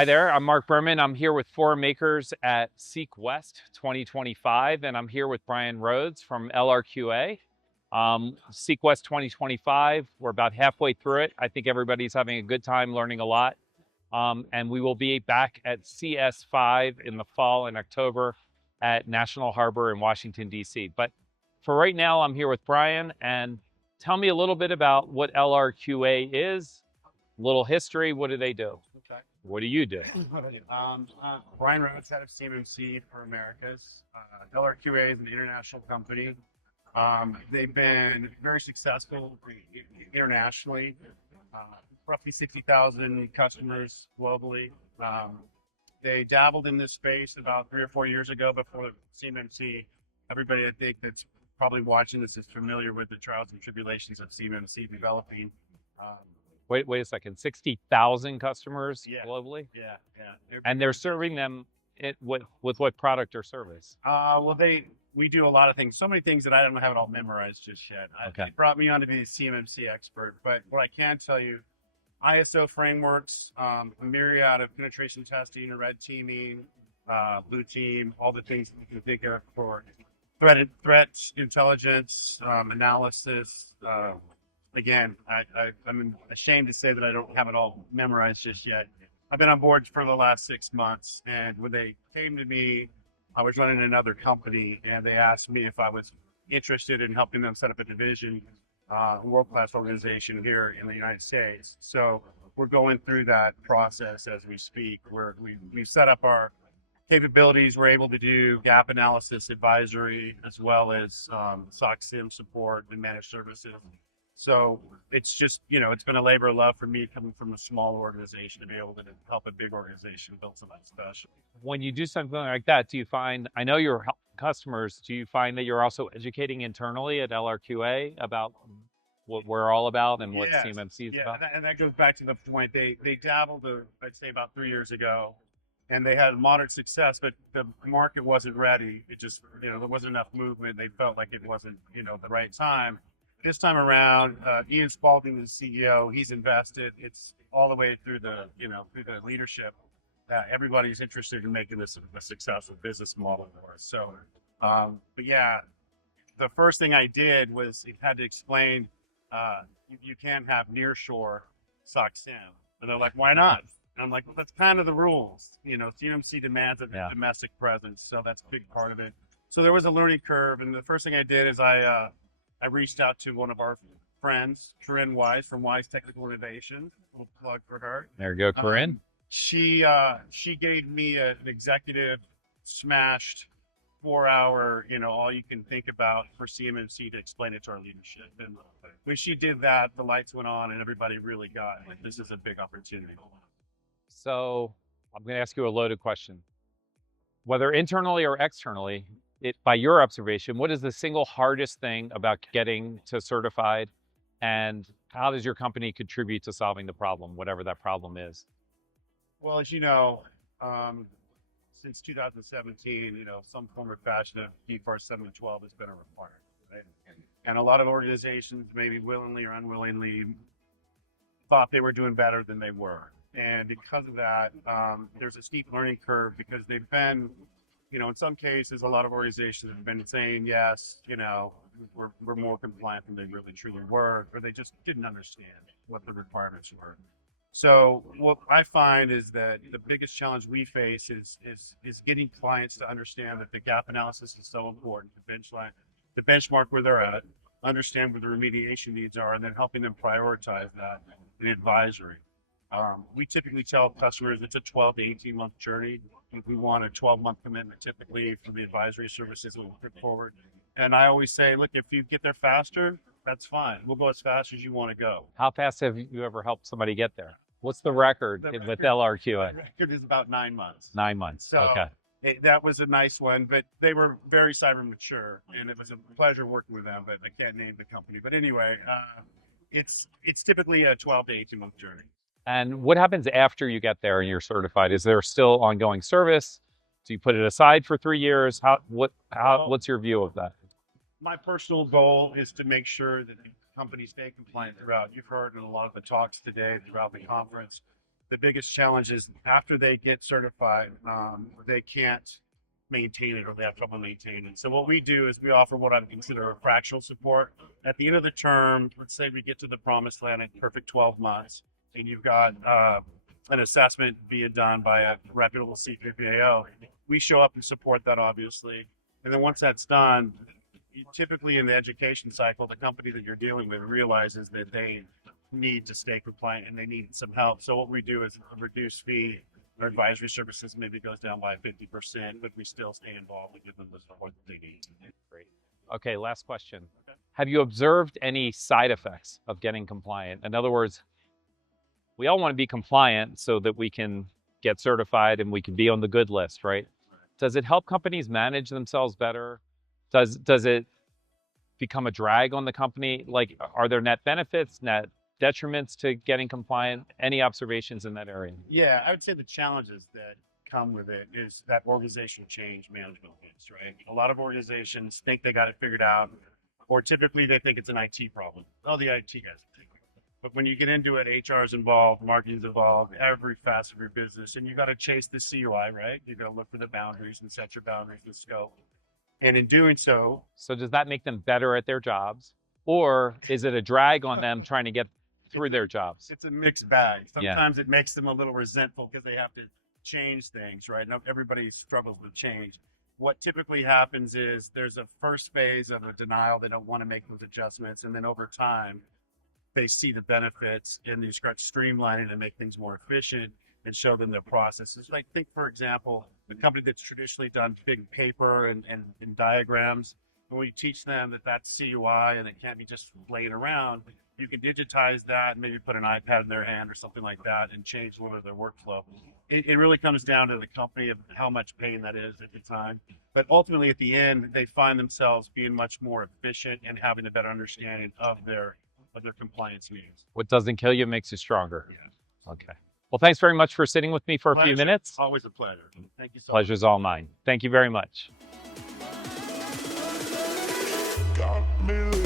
Hi there, I'm Mark Berman. I'm here with forum makers at CEIC West 2025, and I'm here with Brian Rhodes from LRQA. CEIC West 2025, we're about halfway through it. I think everybody's having a good time learning a lot. And we will be back at CS5 in the fall in October at National Harbor in Washington, D.C. But for right now, I'm here with Brian, and tell me a little bit about what LRQA is, a little history, what do they do? Okay. What do you do? Brian Rhodes, head of CMMC for Americas. LRQA is an international company. They've been very successful internationally, roughly 60,000 customers globally. They dabbled in this space about 3 or 4 years ago before CMMC. Everybody, I think, that's probably watching this is familiar with the trials and tribulations of CMMC developing. Wait a second, 60,000 customers Yeah. globally? Yeah. And they're serving them with what product or service? Well, we do a lot of things. So many things that I don't have it all memorized just yet. Okay. It brought me on to be a CMMC expert, but what I can tell you, ISO frameworks, a myriad of penetration testing, red teaming, blue team, all the things that you can think of for threat intelligence, analysis. Again, I'm ashamed to say that I don't have it all memorized just yet. I've been on board for the last 6 months, and when they came to me, I was running another company, and they asked me if I was interested in helping them set up a division, a world-class organization here in the United States. So we're going through that process as we speak. We've set up our capabilities. We're able to do gap analysis advisory, as well as SOC SIM support and managed services. So it's just, it's been a labor of love for me coming from a small organization to be able to help a big organization build something special. When you do something like that, do you find, I know you're helping customers, do you find that you're also educating internally at LRQA about what we're all about and what CMMC is about? And that goes back to the point, they dabbled, I'd say about 3 years ago, and they had moderate success, but the market wasn't ready. It just, there wasn't enough movement. They felt like it wasn't, the right time. This time around, Ian Spalding, the CEO, he's invested. It's all the way through the leadership. Everybody's interested in making this a successful business model for us. So, but yeah, the first thing I did was it had to explain you can't have nearshore SOC SIM. And they're like, why not? And I'm like, well, that's kind of the rules. CMMC demands a domestic presence, so that's a big part of it. So there was a learning curve, and the first thing I did is I reached out to one of our friends, Corinne Wise from Wise Technical Innovation. A little plug for her. There you go, Corinne. She gave me an executive smashed 4-hour, all you can think about for CMMC to explain it to our leadership. And when she did that, the lights went on and everybody really got like, this is a big opportunity. So I'm going to ask you a loaded question. Whether internally or externally, by your observation, what is the single hardest thing about getting to certified, and how does your company contribute to solving the problem, whatever that problem is? Well, as you know, since 2017, some form or fashion of DFAR 712 has been a requirement, right? And a lot of organizations, maybe willingly or unwillingly, thought they were doing better than they were. And because of that, there's a steep learning curve because they've been, in some cases, a lot of organizations have been saying, yes, we're more compliant than they really truly were, or they just didn't understand what the requirements were. So what I find is that the biggest challenge we face is getting clients to understand that the gap analysis is so important to benchmark where they're at, understand where the remediation needs are, and then helping them prioritize that in advisory. We typically tell customers it's a 12 to 18 month journey. We want a 12-month commitment typically for the advisory services we'll put forward. And I always say, look, if you get there faster, that's fine. We'll go as fast as you want to go. How fast have you ever helped somebody get there? What's the record with LRQA? The record is about 9 months. 9 months, So okay. that was a nice one, but they were very cyber mature, and it was a pleasure working with them, but I can't name the company. But anyway, it's typically a 12 to 18 month journey. And what happens after you get there and you're certified? Is there still ongoing service? Do you put it aside for 3 years? What's your view of that? My personal goal is to make sure that the companies stay compliant throughout. You've heard in a lot of the talks today throughout the conference The biggest challenge is after they get certified, they can't maintain it or they have trouble maintaining it. So what we do is we offer what I would consider a fractional support. At the end of the term, let's say we get to the promised land in perfect 12 months, and you've got an assessment being done by a reputable CPPAO. We show up and support that, obviously. And then once that's done, typically in the education cycle, the company that you're dealing with realizes that they need to stay compliant and they need some help. So what we do is a reduced fee. Our advisory services maybe goes down by 50%, but we still stay involved and give them the support that they need. Great. Okay, last question. Okay. Have you observed any side effects of getting compliant? In other words, we all want to be compliant so that we can get certified and we can be on the good list, right? Does it help companies manage themselves better? Does it become a drag on the company? Like, are there net benefits, net detriments to getting compliant? Any observations in that area? Yeah, I would say the challenges that come with it is that organizational change management piece, right? A lot of organizations think they got it figured out, or typically they think it's an IT problem. Oh, the IT guys. But when you get into it, HR is involved, marketing is involved, every facet of your business, and you got to chase the CUI, right? You got to look for the boundaries and set your boundaries and scope. And in doing so, does that make them better at their jobs, or is it a drag on them trying to get through their jobs? It's a mixed bag. Sometimes it makes them a little resentful because they have to change things, right? Now, everybody struggles with change. What typically happens is there's a first phase of a denial. They don't want to make those adjustments. And then over time, they see the benefits and you start streamlining and make things more efficient and show them the processes. Like, think, for example, the company that's traditionally done big paper and diagrams. When we teach them that that's CUI and it can't be just laying around, you can digitize that and maybe put an iPad in their hand or something like that and change a little bit of their workflow. It really comes down to the company of how much pain that is at the time. But ultimately, at the end, they find themselves being much more efficient and having a better understanding of their compliance needs. What doesn't kill you makes you stronger. Yeah. Okay. Well, thanks very much for sitting with me for a few minutes. Always a pleasure. Thank you so much. Pleasure's all mine. Thank you very much. Got me